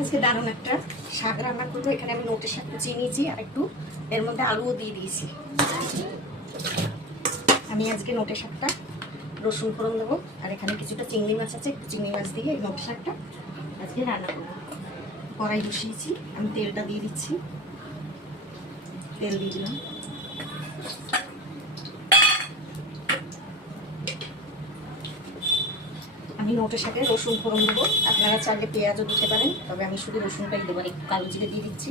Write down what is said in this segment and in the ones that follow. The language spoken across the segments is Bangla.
আজকে দারুণ একটা শাক রান্না করবো। এখানে আমি নোটে শাক কুচিয়ে নিয়েছি আর একটু এর মধ্যে আলুও দিয়ে দিয়েছি। আমি আজকে নোটে শাকটা রসুন ফোড়ন দেবো আর এখানে কিছুটা চিংড়ি মাছ আছে, একটু চিংড়ি মাছ দিয়ে এই নোটে শাকটা আজকে রান্না করবো। কড়াই বসিয়েছি, আমি তেলটা দিয়ে দিচ্ছি। তেল দিয়ে দিলাম। আমি নোটে শাকে রসুন ফোড়ন দেবো, আপনারা চাইলে পেঁয়াজও দিতে পারেন, তবে আমি শুধু রসুনটাই দেবো। একটু কালো জিরে দিয়ে দিচ্ছি।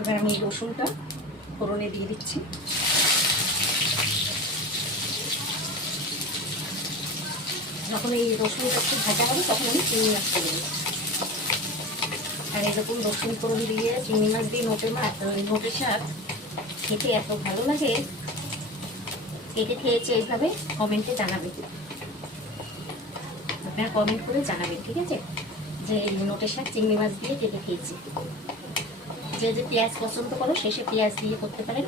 এবার আমি এই রসুনটা ফোড়নে দিয়ে দিচ্ছি। যখন এই রসুনটা একটু ভাজা হবে তখন আমি চিংড়ি মাছটা দেবো। আর এরকম রসুন ফোড়ন দিয়ে চিংড়ি মাছ দিয়ে নোটে শাক খেতে এত ভালো লাগে। কেটে খেয়েছে এইভাবে কমেন্টে জানাবেন, আপনারা কমেন্ট করে জানাবেন, ঠিক আছে, যে নোটে শাক চিংড়ি মাছ দিয়ে কেটে খেয়েছি। যে পেঁয়াজ পছন্দ করো শেষে পেঁয়াজ দিয়ে করতে পারেন।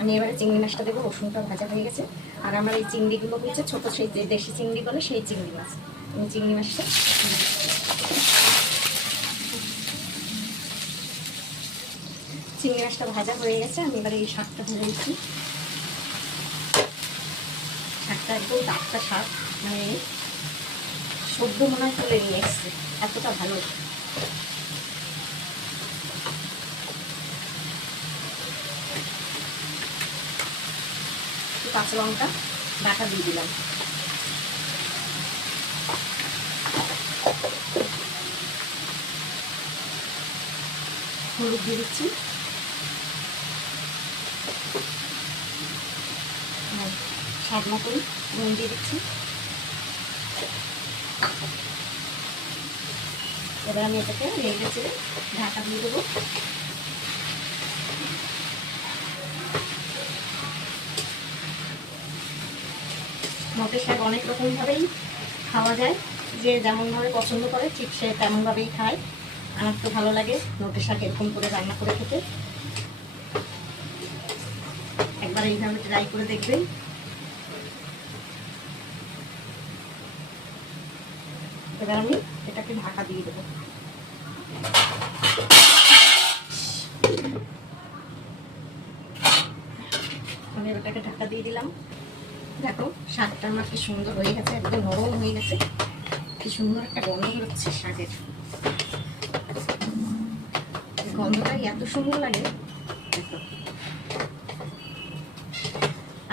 আমি এবারে চিংড়ি মাছটা দেবো। রসুনটা ভাজা হয়ে গেছে। আর আমার এই চিংড়িগুলো হচ্ছে ছোটো, সেই যে দেশি চিংড়ি বলে সেই চিংড়ি মাছ। আমি চিংড়ি মাছটা ভাজা হয়ে গেছে। আমি এবারে এই শাকটা ভেজে দিচ্ছি। শাকটা একদম টাটকা শাক, মানে সদ্য মনে হয় তুলে নিয়ে এসছে, এতটা ভালো। কাঁচা লঙ্কা বাটা দিয়ে দিলাম। হলুদ দিয়ে দিচ্ছি। স্বাদ মতন নুন দিয়ে দিচ্ছি। এবার আমি এটাকে নেড়ে চেড়ে ঢাকা দিয়ে দেবো। নোটে শাক অনেক রকমভাবেই খাওয়া যায়, যে যেমনভাবে পছন্দ করে ঠিক সে তেমনভাবেই খায়। আমার তো ভালো লাগে নোটে শাক এরকম করে রান্না করে খেতে। একবার এইভাবে ট্রাই করে দেখবেন। এবার আমি এটাকে ঢাকা দিয়ে দেবো। আমি এটাকে ঢাকা দিয়ে দিলাম। দেখো শাকটা আমার কি সুন্দর হয়ে গেছে, একদম নরম হয়ে গেছে। কি সুন্দর একটা গন্ধ হচ্ছে শাকের, গন্ধটাই এত সুন্দর লাগে। দেখো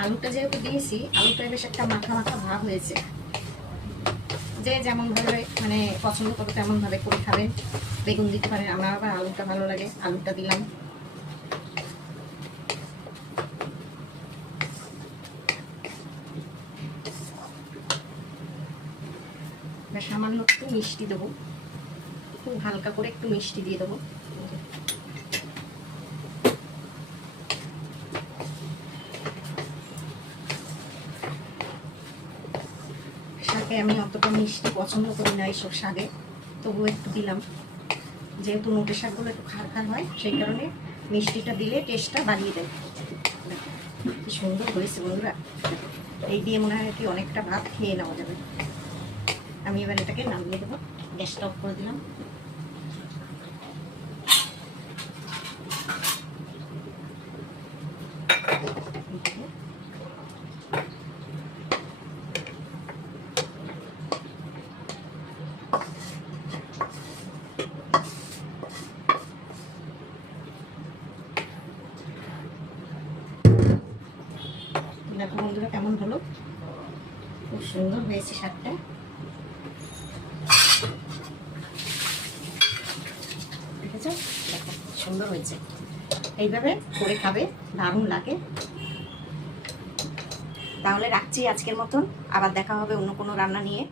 আলুটা যেহেতু দিয়েছি, আলুটা বেশ একটা মাখা মাখা ভাব হয়েছে। যে যেমনভাবে মানে পছন্দ করো তেমনভাবে করে খাবেন। বেগুন দিতে পারেন, আমার আবার আলুটা ভালো লাগে, আলুটা দিলাম। সামান্য একটু মিষ্টি দেবো, খুব হালকা করে একটু মিষ্টি দিয়ে দেবো। শাকে আমি অতটা মিষ্টি পছন্দ করি না এইসব শাকে, তবুও একটু দিলাম। যেহেতু নোটে শাকগুলো একটু খার খার হয়, সেই কারণে মিষ্টিটা দিলে টেস্টটা বাড়িয়ে দেয়। কি সুন্দর হয়েছে বন্ধুরা, এই দিয়ে মনে হয় কি অনেকটা ভাত খেয়ে নেওয়া যাবে। আমি এবার এটাকে নামিয়ে দেবো। গ্যাসটা অফ করে দিলাম। দেখো বন্ধুরা কেমন হলো, খুব সুন্দর হয়েছে শাকটা। দেখেছো, দেখো সুন্দর হয়েছে। এইভাবে করে খাবে, দারুণ লাগে। তাহলে রাখছি আজকের মতন, আবার দেখা হবে অন্য কোনো রান্না নিয়ে।